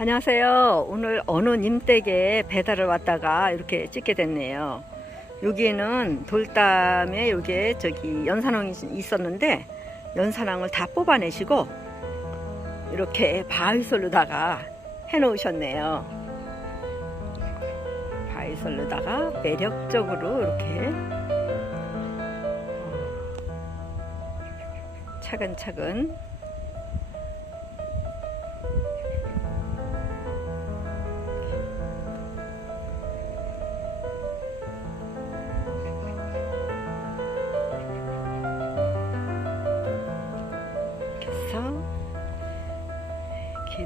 안녕하세요. 오늘 어느 님댁에 배달을 왔다가 이렇게 찍게 됐네요. 여기에는 돌담에 여기에 저기 연산황이 있었는데 연산황을 다 뽑아내시고 이렇게 바위솔로다가 해놓으셨네요. 바위솔로다가 매력적으로 이렇게 어, 차근차근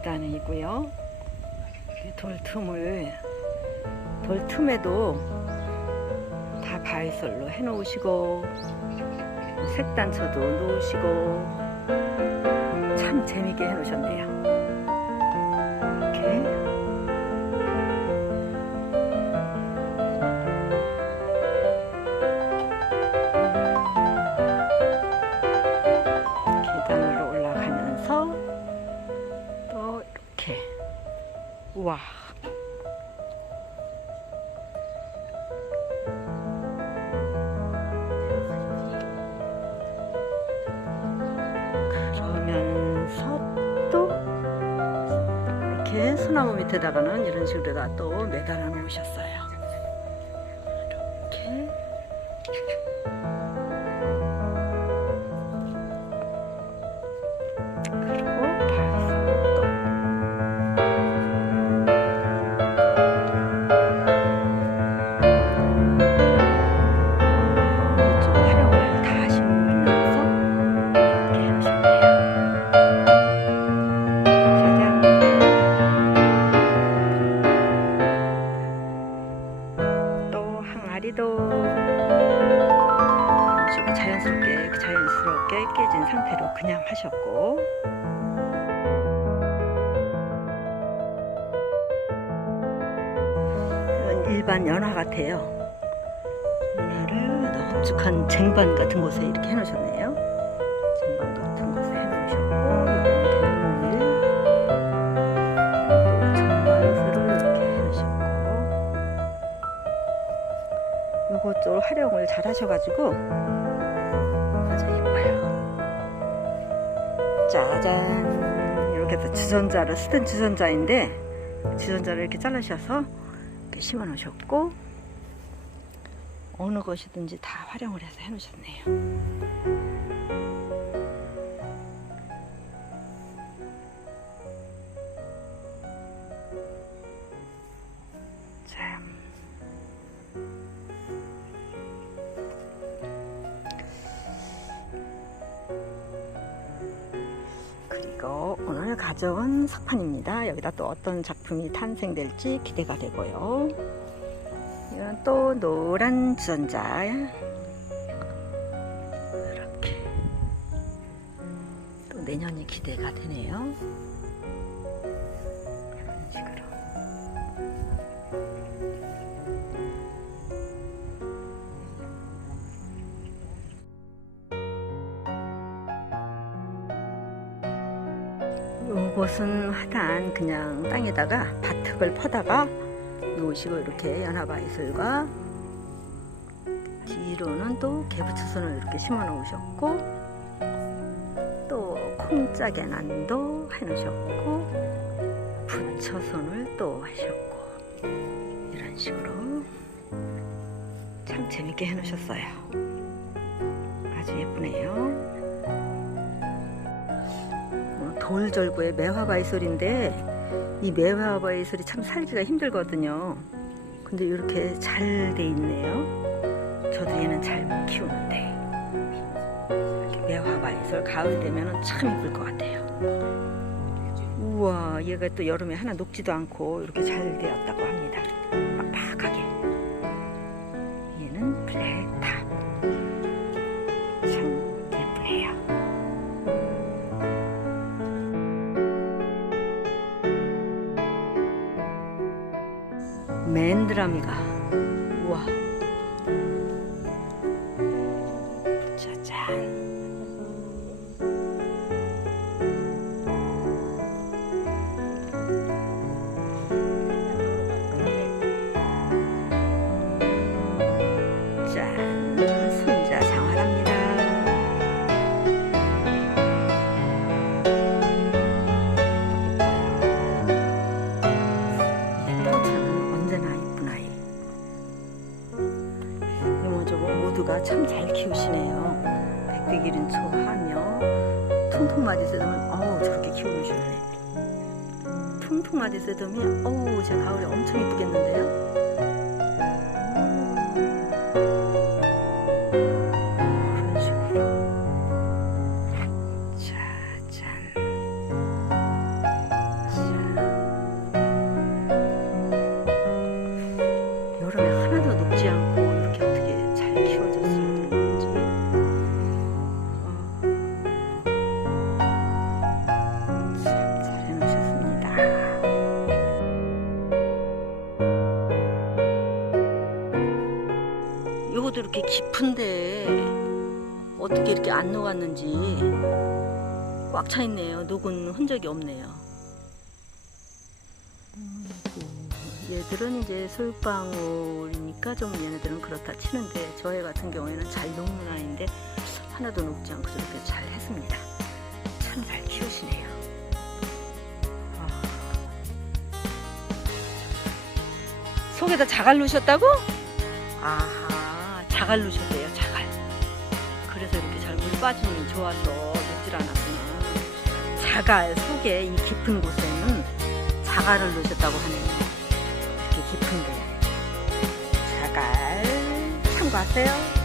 계단이고요. 이 돌틈을 돌틈에도 다 바위솔로 해놓으시고 색단처도 놓으시고 참 재미있게 해놓으셨네요. 우와 그러면서 또 이렇게 소나무 밑에다가는 이런 식으로 다또 매달아 놓으셨어요. 또 항아리도 저기 자연스럽게 자연스럽게 깨진 상태로 그냥 하셨고 일반 연화 같아요. 연화를 널쭉한 쟁반 같은 곳에 이렇게 해놓으셨네요. 활용을 잘 하셔가지고 아주 예뻐요. 짜잔 이렇게 해서 주전자를 쓰던 주전자인데 주전자를 이렇게 잘라셔서 이렇게 심어 놓으셨고 어느 것이든지 다 활용을 해서 해 놓으셨네요. 그리고 오늘 가져온 석판입니다. 여기다 또 어떤 작품이 탄생될지 기대가 되고요. 이건 또 노란 주전자. 이렇게. 또 내년이 기대가 되네요. 요것은 하단 그냥 땅에다가 바특을 퍼다가 놓으시고 이렇게 연화바이슬과 뒤로는 또 개부추선을 이렇게 심어 놓으셨고 또 콩짜개난도 해 놓으셨고 부처손을 또 하셨고 이런 식으로 참 재밌게 해 놓으셨어요. 아주 예쁘네요 돌절구의 매화바이솔인데 이 매화바이솔이 참 살기가 힘들거든요. 근데 이렇게 잘 돼 있네요. 저도 얘는 잘 못 키우는데 이렇게 매화바이솔 가을 되면 참 이쁠 것 같아요. 우와 얘가 또 여름에 하나 녹지도 않고 이렇게 잘 되었다고 합니다. 빡빡하게. 얘는 블랙 맨드라미가 우와 모두가 참 잘 키우시네요. 백대기른 초하며 퉁퉁 마디쓰듬은 어우 저렇게 키우는 줄 알아요. 퉁퉁 마디쓰듬이 어우 제 가을에 엄청 이쁘겠는데요. 이렇게 깊은데 어떻게 이렇게 안 녹았는지 꽉 차 있네요. 녹은 흔적이 없네요. 얘들은 이제 솔방울이니까 좀 얘네들은 그렇다 치는데 저애 같은 경우에는 잘 녹는 아이인데 하나도 녹지 않고 저렇게 잘 했습니다. 참 잘 키우시네요. 아. 속에다 자갈 넣으셨다고? 아하, 자갈 넣으셨대요, 자갈. 그래서 이렇게 잘 물 빠짐이 좋아서 녹질 않았구나. 자갈 속에 이 깊은 곳에는 자갈을 넣으셨다고 하네요. 이렇게 깊은데 자갈 참고하세요.